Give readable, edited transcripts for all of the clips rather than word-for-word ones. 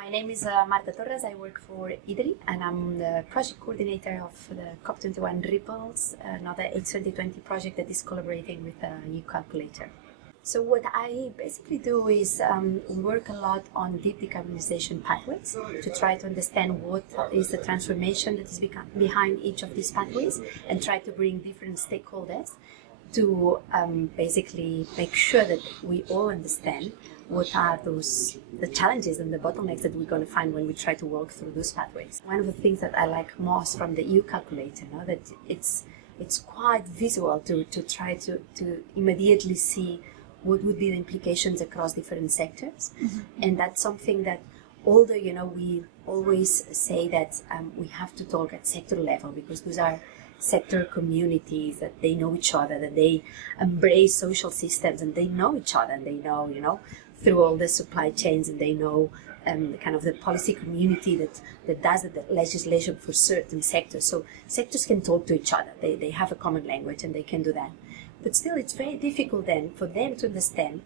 My name is Marta Torres. I work for IDRI and I'm the project coordinator of the COP21 Ripples, another H2020 project that is collaborating with the EU Calculator. So what I basically do is work a lot on deep decarbonization pathways to try to understand what is the transformation that is behind each of these pathways and try to bring different stakeholders to basically make sure that we all understand what are the challenges and the bottlenecks that we're going to find when we try to work through those pathways. One of the things that I like most from the EU Calculator, that it's quite visual to try to immediately see what would be the implications across different sectors. Mm-hmm. And that's something that, although we always say that we have to talk at sector level because those are sector communities, that they know each other, that they embrace social systems and they know each other and they know, through all the supply chains, and they know kind of the policy community that does the legislation for certain sectors. So sectors can talk to each other. They have a common language and they can do that. But still, it's very difficult then for them to understand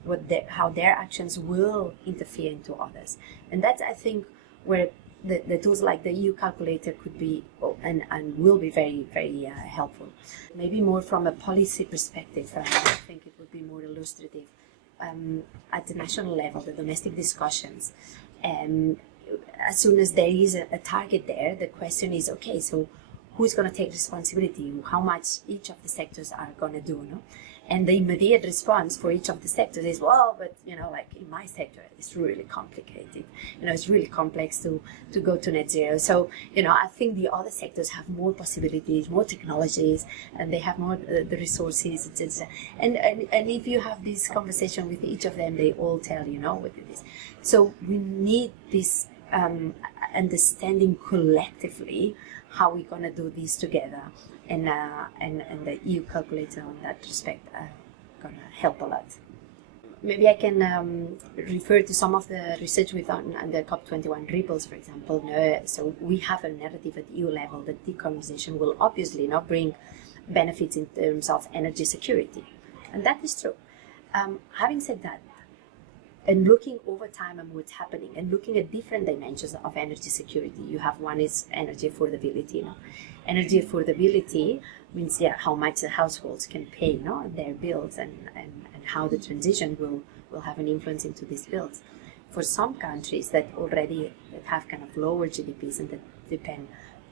how their actions will interfere into others. And that's, I think, where the tools like the EU Calculator could be and will be very, very helpful. Maybe more from a policy perspective, I think it would be more illustrative. At the national level, the domestic discussions. As soon as there is a target there, the question is, okay, so who's going to take responsibility? How much each of the sectors are going to do? No? And the immediate response for each of the sectors is, well, but like in my sector, it's really complicated. It's really complex to go to net zero. So, I think the other sectors have more possibilities, more technologies, and they have more the resources, etc. And if you have this conversation with each of them, they all tell what it is. So we need this understanding collectively how we're going to do this together. And the EU Calculator on that respect going to help a lot. Maybe I can refer to some of the research we've done under COP21 Ripples, for example. So we have a narrative at EU level that decarbonization will obviously not bring benefits in terms of energy security. And that is true. Having said that, and looking over time at what's happening and looking at different dimensions of energy security, you have one is energy affordability. Energy affordability means how much the households can pay their bills and how the transition will have an influence into these bills. For some countries that already have kind of lower GDPs and that depend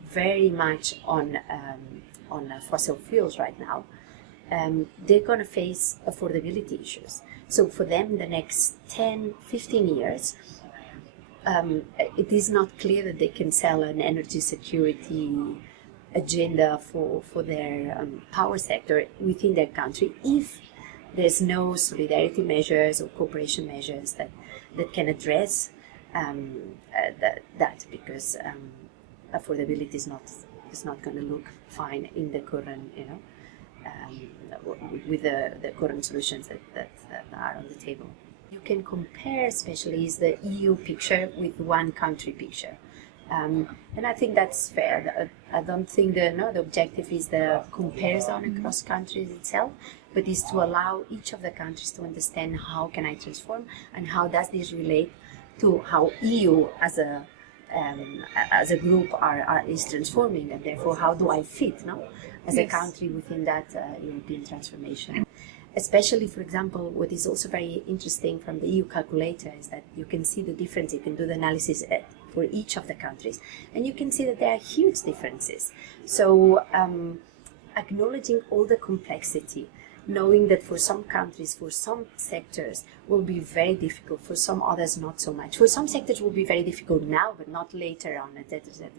very much on fossil fuels right now, they're going to face affordability issues. So for them, the next 10, 15 years, it is not clear that they can sell an energy security agenda for their power sector within their country if there's no solidarity measures or cooperation measures that can address that because affordability is not going to look fine in the current, with the current solutions that are on the table. You can compare, especially, is the EU picture with one country picture. And I think that's fair. I don't think the objective is the comparison across countries itself, but is to allow each of the countries to understand how can I transform and how does this relate to how EU as a group is transforming, and therefore how do I fit as a country within that European transformation. Especially, for example, what is also very interesting from the EU Calculator is that you can see the difference. You can do the analysis for each of the countries, and you can see that there are huge differences. So acknowledging all the complexity, knowing that for some countries, for some sectors, will be very difficult, for some others not so much. For some sectors will be very difficult now, but not later on, etc.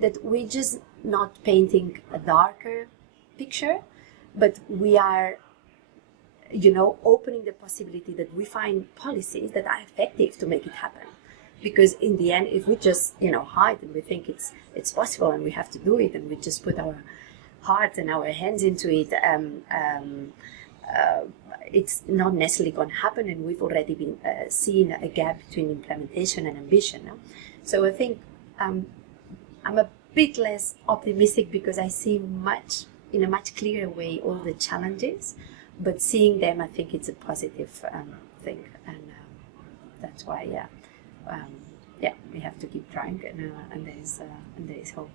That we're just not painting a darker picture, but we are opening the possibility that we find policies that are effective to make it happen. Because in the end, if we just, hide and we think it's possible and we have to do it and we just put our heart and our hands into it, it's not necessarily going to happen, and we've already been seeing a gap between implementation and ambition. No? So I think I'm a bit less optimistic because I see in a much clearer way all the challenges, but seeing them, I think it's a positive thing, and that's why, yeah. trying, and there is hope.